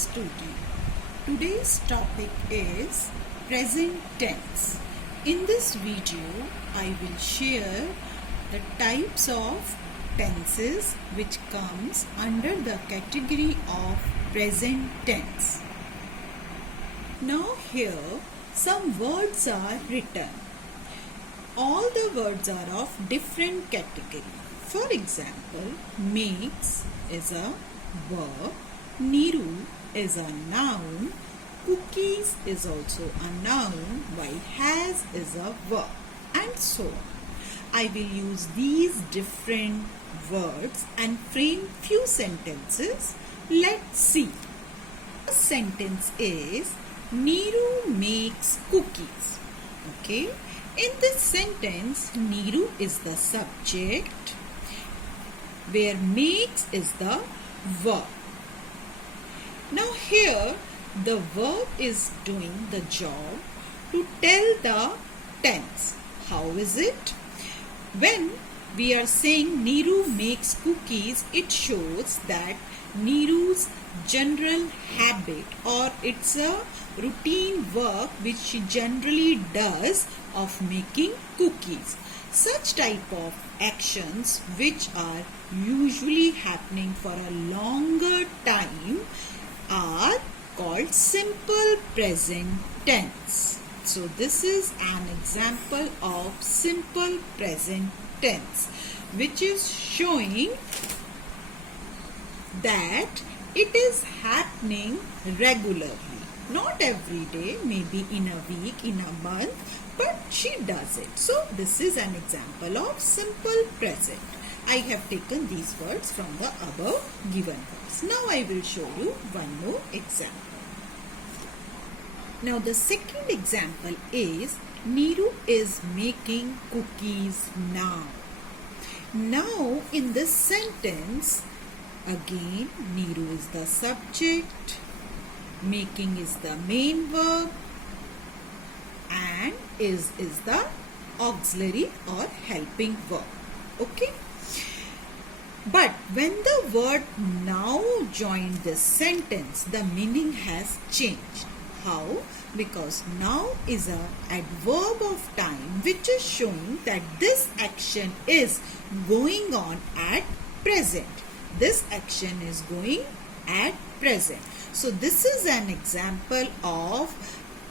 Studio. Today's topic is present tense. In this video, I will share the types of tenses which comes under the category of present tense. Now here some words are written. All the words are of different category. For example, makes is a verb, Niru is a noun, cookies is also a noun, while has is a verb, and so on. I will use these different words and frame few sentences. Let's see. The sentence is Niru makes cookies. Okay. In this sentence, Niru is the subject, where makes is the verb. Now here, the verb is doing the job to tell the tense. How is it? When we are saying Niru makes cookies, it shows that Niru's general habit, or it's a routine work which she generally does of making cookies. Such type of actions which are usually happening for a longer time are called simple present tense. So this is an example of simple present tense which is showing that it is happening regularly. Not every day, maybe in a week, in a month, but she does it. So this is an example of simple present. I have taken these words from the above given words. Now I will show you one more example. Now the second example is Niru is making cookies now. Now in this sentence, again Niru is the subject, making is the main verb, and is the auxiliary or helping verb. Okay. But when the word now joined this sentence, the meaning has changed. How? Because now is an adverb of time which is showing that this action is going on at present. This action is going at present. So this is an example of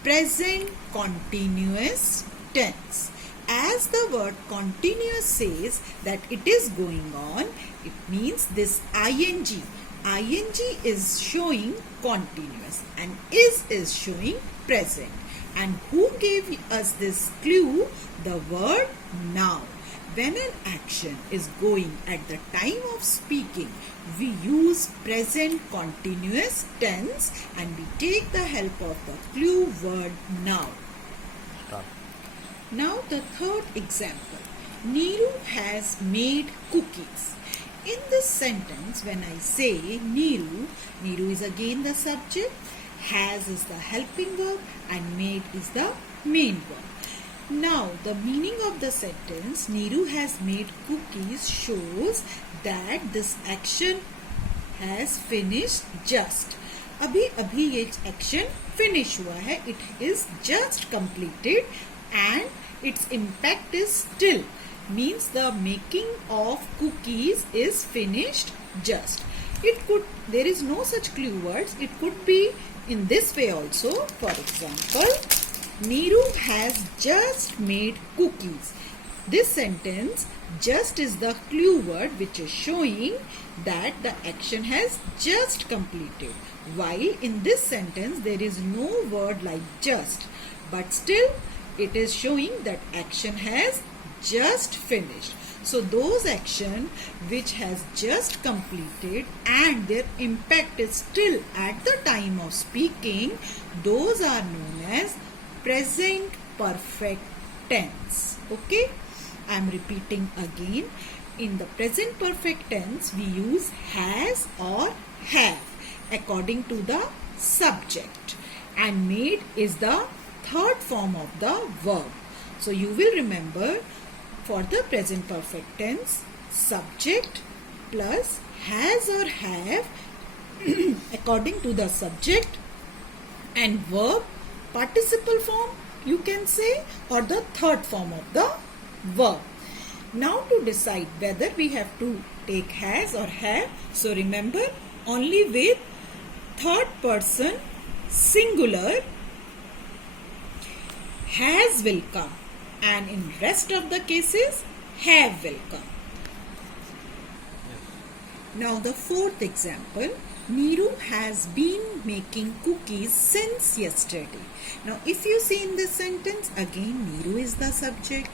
present continuous tense. As the word continuous says that it is going on, it means this ing. Ing is showing continuous and is showing present. And who gave us this clue? The word now. When an action is going at the time of speaking, we use present continuous tense and we take the help of the clue word now. Stop. Now the third example, Niru has made cookies. In this sentence, when I say Niru is again the subject, has is the helping verb, and made is the main verb. Now the meaning of the sentence, Niru has made cookies, shows that this action has finished just. अभी ये action finish हुआ है, it is just completed and its impact is still, means the making of cookies is finished just. There is no such clue words, it could be in this way also. For example, Niru has just made cookies. This sentence, just is the clue word which is showing that the action has just completed. While in this sentence there is no word like just, but still it is showing that action has just finished. So those action which has just completed and their impact is still at the time of speaking, those are known as present perfect tense. Okay, I am repeating again. In the present perfect tense, we use has or have according to the subject, and made is the third form of the verb. So you will remember, for the present perfect tense, subject plus has or have according to the subject and verb, participle form you can say, or the third form of the verb. Now to decide whether we have to take has or have, so remember only with third person singular has will come, and in rest of the cases have will come. Now the fourth example, Neeru has been making cookies since yesterday. Now if you see in this sentence, again Neeru is the subject,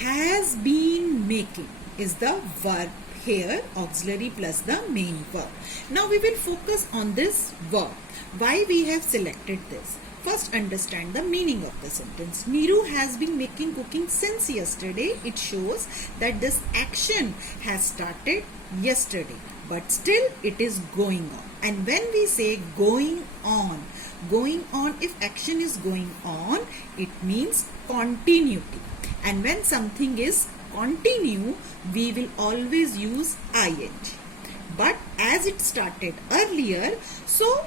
has been making is the verb here, auxiliary plus the main verb. Now we will focus on this verb. Why we have selected this? First understand the meaning of the sentence. Neeru has been making cooking since yesterday. It shows that this action has started yesterday, but still it is going on. And when we say going on, if action is going on, it means continuity. And when something is continue, we will always use ing. But as it started earlier, so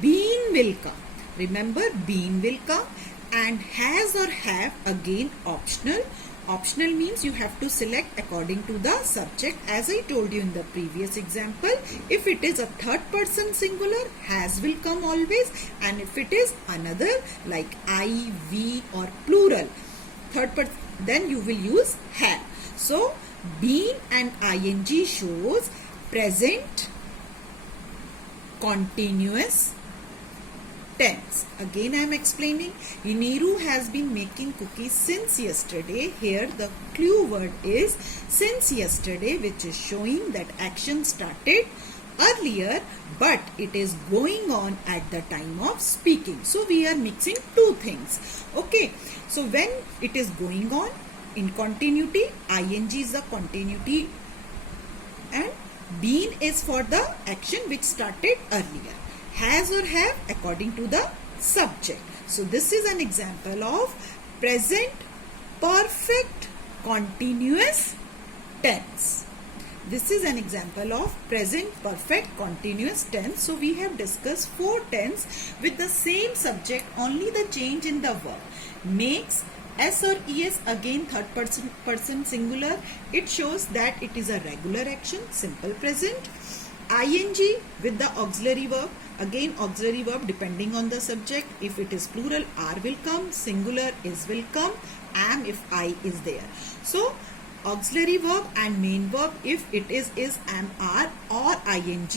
been will come. Remember, been will come, and has or have again optional. Optional means you have to select according to the subject. As I told you in the previous example, if it is a third person singular, has will come always, and if it is another like I, we or plural, third person, then you will use have. So been and ing shows present continuous tense. Again I am explaining. Neeru has been making cookies since yesterday. Here the clue word is since yesterday, which is showing that action started earlier, but it is going on at the time of speaking. So we are mixing two things. Okay. So when it is going on in continuity, ing is the continuity and been is for the action which started earlier. Has or have according to the subject. So this is an example of present perfect continuous tense. This is an example of present perfect continuous tense. So we have discussed four tense with the same subject, only the change in the verb. Makes, S or ES, again third person singular. It shows that it is a regular action, simple present. ing with the auxiliary verb. Again auxiliary verb depending on the subject. If it is plural, are will come, singular is will come, am if I is there. So auxiliary verb and main verb, if it is, am, are or ing,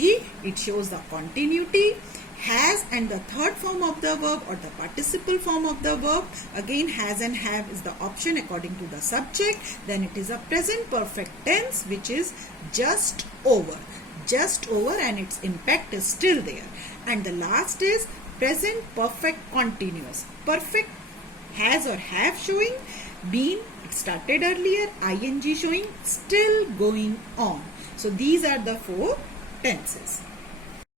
it shows the continuity. Has and the third form of the verb or the participle form of the verb, again has and have is the option according to the subject. Then it is a present perfect tense which is just over, and its impact is still there. And the last is present perfect continuous. Perfect has or have showing, been it started earlier, ing showing still going on. So these are the four tenses.